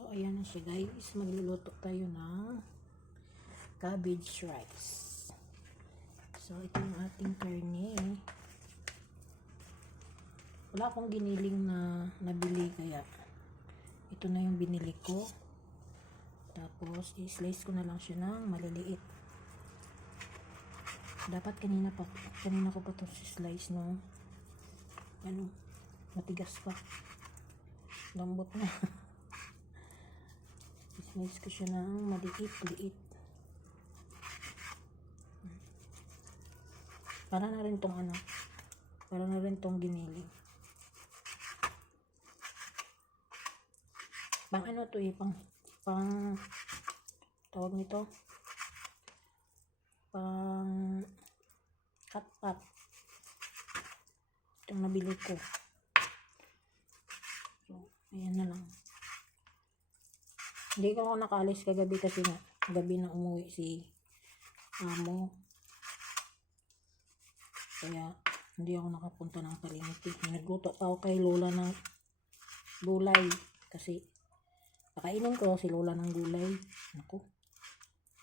So, ayan na siya guys. Magluluto tayo ng cabbage rice. So, ito yung ating karne. Wala akong giniling na nabili kaya ito na yung binili ko. Tapos, i-slice ko na lang siya ng maliliit. Dapat kanina ko pa ito slice no. Ano, matigas pa. Lambot na. I-slice ko siya ng maliit-liit. Para na rin tong giniling. Pang ano to eh, pang tawag nito, pang cut. Itong nabili ko. So, ayan na lang. Hindi ko nakaalis kagabi kasi nga, gabi na umuwi si amo. Kaya, hindi ako nakapunta ng palengke. Nagluto pa ako kay Lola ng gulay. Kasi, pakainin ko si Lola ng gulay. Ako,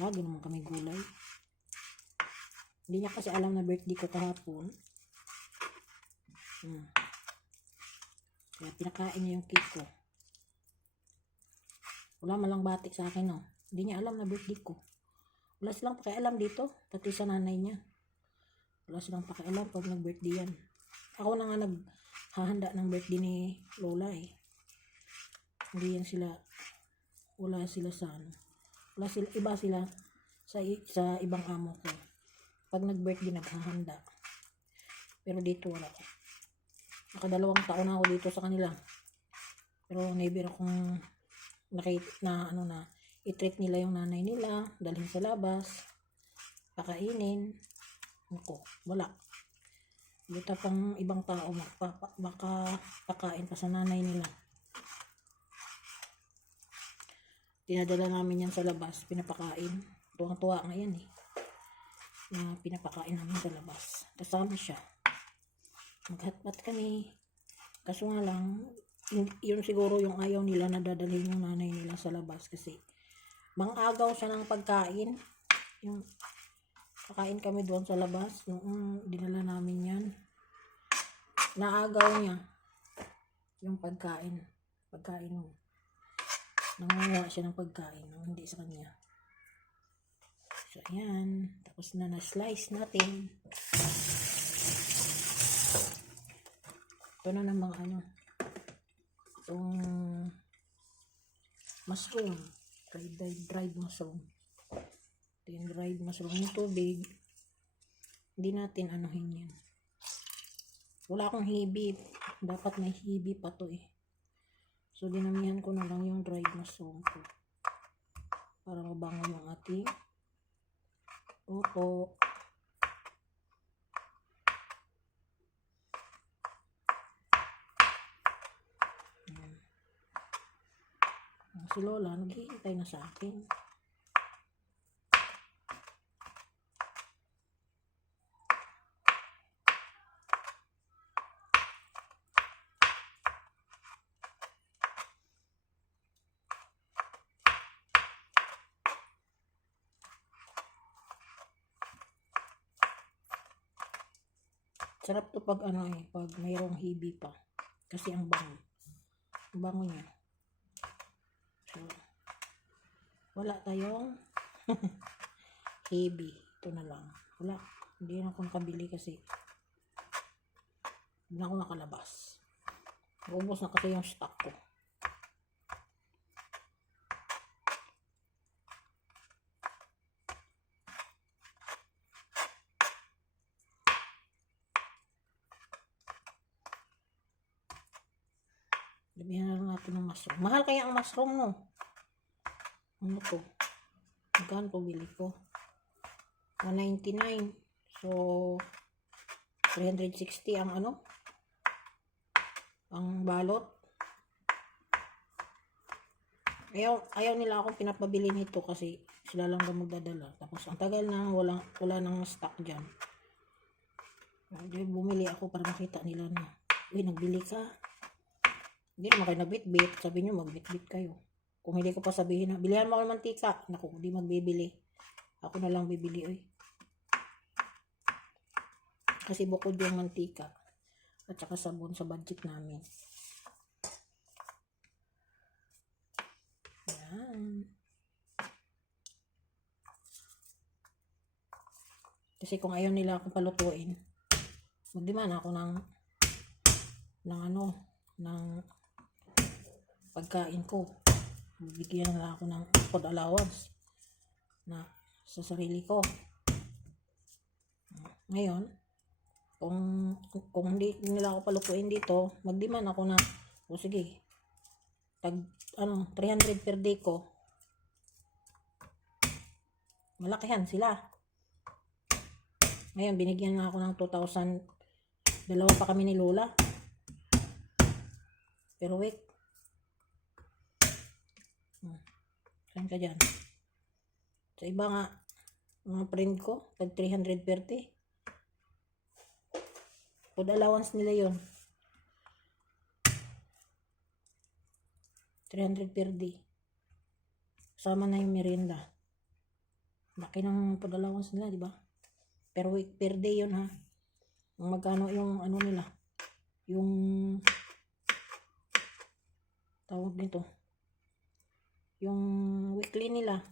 lagi naman kami gulay. Hindi niya kasi alam na birthday ko kahapon. Kaya pinakain niya yung cake ko. Wala malang batik sa akin, no. Hindi niya alam na birthday ko. Wala silang pakialam dito, pati sa nanay niya. Wala silang pakialam pag nag-birthday yan. Ako na nga naghahanda ng birthday ni Lola eh. Hindi yan sila, wala sila sa ano. Wala sila, iba sila sa ibang amo ko. Pag nag-birthday naghahanda. Pero dito wala ko. Nakadalawang taon na ako dito sa kanila. Pero never akong i-treat nila yung nanay nila, dalhin sa labas, pakainin. Ako, wala. Buta pang ibang tao makapakain pa sa nanay nila. Tinadala namin yan sa labas, pinapakain. Tuwang-tuwa nga yan eh. Na pinapakain namin sa labas. Kasama siya. Maghatpat kami. Kaso nga lang, yun siguro yung ayaw nila na dadalhin yung nanay nila sa labas kasi mangagaw siya ng pagkain. Yung pakain kami doon sa labas noong dinala namin yan, naagaw niya yung pagkain mo, nangunguha siya ng pagkain no, hindi sa kanya. So ayan, tapos na na-slice natin. Ito na ng mga itong mushroom, dried mushroom. Ito yung dried mushroom, yung tubig. Hindi natin anuhin yan. Wala akong hibi. Dapat may hibi pa to eh. So dinamihan ko na lang yung dried mushroom ko. Para mabango yung ating luto. Si Lola, naghihintay na sa akin. Sarap to pag pag mayroong hibi pa. Kasi ang bango. Ang bango niya. So, wala tayong heavy. Ito na lang. Wala. Hindi na ako nakabili kasi hindi na ako nakalabas. Ubos na kasi yung stock ko. Labihan na lang natin ng mushroom. Mahal kaya ang mushroom, no? Ano to? Magkano po bili ko? $199. So, 360 ang ang balot. Ayaw nila akong pinapabili nito kasi sila lang ba magdadala. Tapos, ang tagal na wala nang stock dyan. Bumili ako para makita nila na, uy, nagbili ka. Hindi naman kayo nagbitbit. Sabi nyo, magbitbit kayo. Kung hindi ko pa sabihin na, bilihan mo ako ng mantika. Naku, hindi magbibili. Ako na lang bibili, oy. Kasi bukod yung mantika at saka sabon sa budget namin. Yan. Kasi kung ayaw nila akong palutuin, magdemand ako ng pagkain ko. Bibigyan na ako ng food allowance na sa sarili ko. Ngayon, kung hindi nila ako palutuin dito, magdemand ako na, o sige, 300 per day ko. Malakihan sila. Ngayon, binigyan na ako ng 2,000. Dalawa pa kami ni Lola. Pero wait. Saan ka dyan? Sa iba nga, mga friend ko, tag 300 per day. Food allowance nila yun. 300 per day. Sama na yung merienda. Laki ng food allowance nila, di ba? Per week, per day yun, ha? Magkano yung ano nila? Yung tawag nito. Yung weekly nila.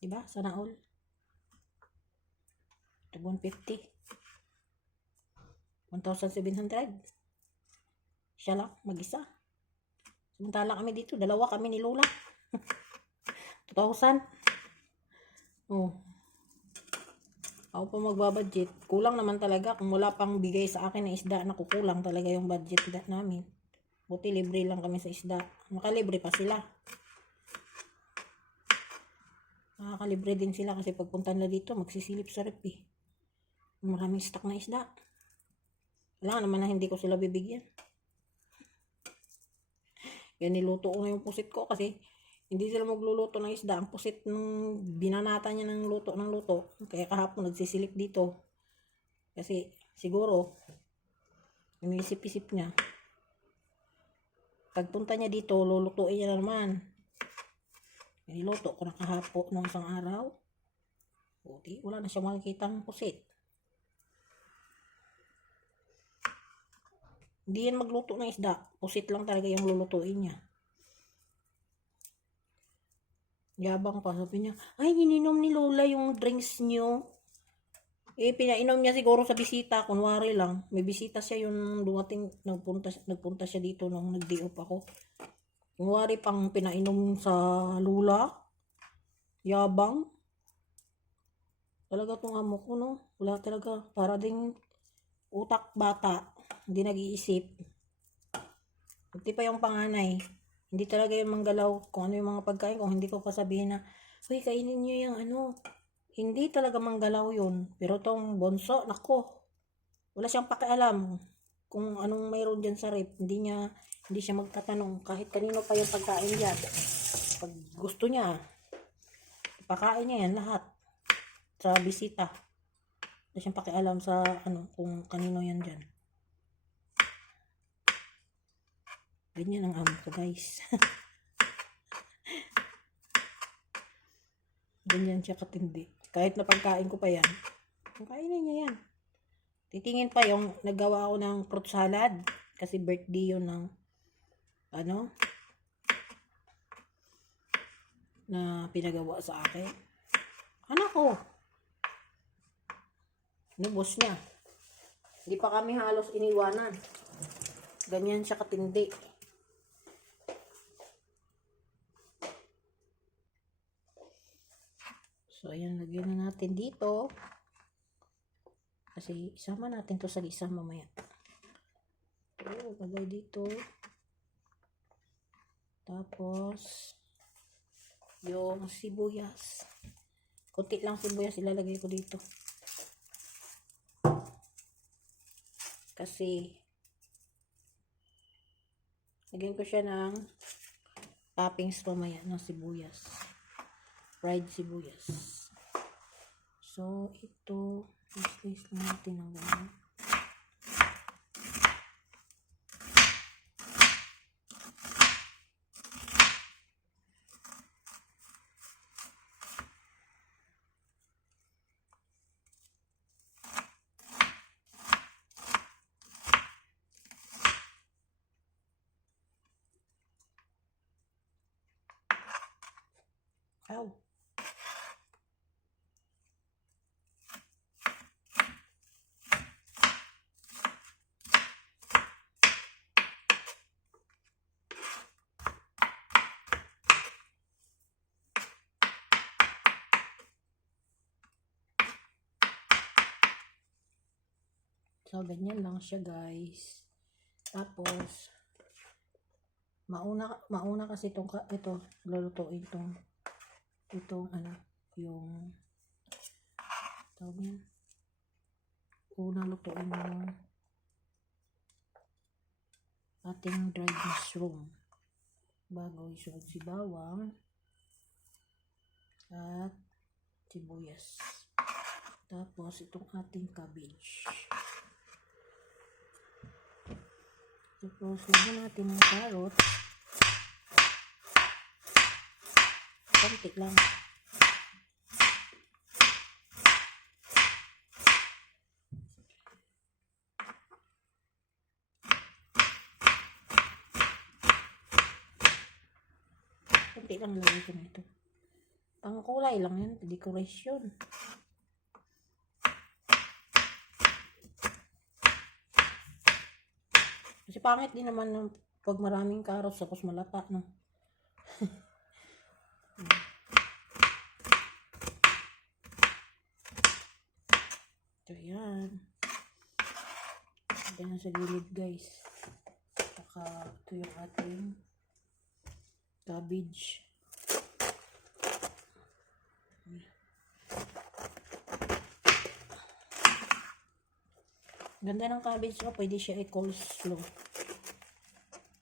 Di ba? Sana all. 150. 1,700. Siya lang, mag-isa. Samantala kami dito, dalawa kami ni Lola. 2,000. Oh. Ako pa magbabudget. Kulang naman talaga kung wala pang bigay sa akin na isda, nakukulang talaga yung budget namin. Buti libre lang kami sa isda. Nakalibre pa sila. Nakakalibre din sila kasi pagpunta nila dito, magsisilip sa rep eh. Maraming stock na isda. Wala naman na hindi ko sila bibigyan. Yan, niluto ko na yung pusit ko kasi hindi sila magluluto ng isda. Ang pusit nung binanata niya ng luto. Kaya kahapon nagsisilip dito. Kasi siguro, inisip-isip niya. Pagpunta niya dito, lulutuin niya na naman. Niluto ko na kahapon ng isang araw. Buti, wala na siya makikita ng pusit. Hindi yan magluto ng isda. Pusit lang talaga yung lulutuin niya. Yabang pa. Sabi niya, ay, ininom ni Lola yung drinks niyo. Eh, pinainom niya siguro sa bisita. Kunwari lang. May bisita siya yung dumating. Nagpunta siya dito nung nag-day off ako. Kunwari pang pinainom sa Lola. Yabang. Talaga tong amo ko, no? Wala talaga. Para ding utak bata. Hindi nag-iisip. Buti pa yung panganay. Hindi talaga yung manggalaw kung ano yung mga pagkain. Kung hindi ko pasabihin na, uy, kainin nyo yung ano. Hindi talaga manggalaw yun. Pero tong bonso, nako. Wala siyang pakialam kung anong mayroon dyan sa rep. Hindi siya magtatanong kahit kanino pa yung pagkain dyan. Pag gusto niya, ipakain niya yan lahat. Sa bisita. Wala siyang pakialam sa ano, kung kanino yan dyan. Ganyan ang amo ko, guys. Ganyan siya katindi. Kahit na pagkain ko pa yan, kainin niya yan. Titingin pa yung naggawa ako ng fruit salad. Kasi birthday yun ng ano na pinagawa sa akin. Anak ko. Nubos niya. Hindi pa kami halos iniwanan. Ganyan siya katindi. So, ayan, lagyan na natin dito. Kasi, isama natin to sa gisa mamaya. Ito, lagay dito. Tapos, yung sibuyas. Kunti lang sibuyas ilalagay ko dito. Kasi, lagyan ko siya ng toppings mamaya ng sibuyas. Fried sibuyas. So, ito, slice natin ng ganyan. So, ganyan lang siya, guys. Tapos, mauna kasi ito, lulutuin itong ano, yung, tawag yan, una lutuin yung ating dried mushroom. Bago isunod si bawang at sibuyas. Tapos, itong ating cabbage. Tapos, lagyan natin ng carrot. Konti lang. Konti lang lagay ko nito. Pangkulay lang yan. Decoration. Kasi pangit din naman ng pag maraming carrots tapos malata, no? So, yan. Yan sa gilid, guys. Saka, ito yung ating cabbage. Ganda ng cabbage ko. Pwede siya i-coleslaw.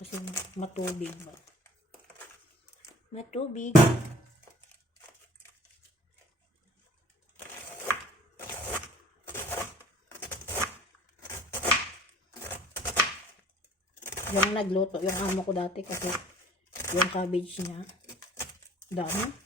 Kasi matubig ba? Matubig. Yung nagluto, yung amo ko dati kasi yung cabbage niya dami.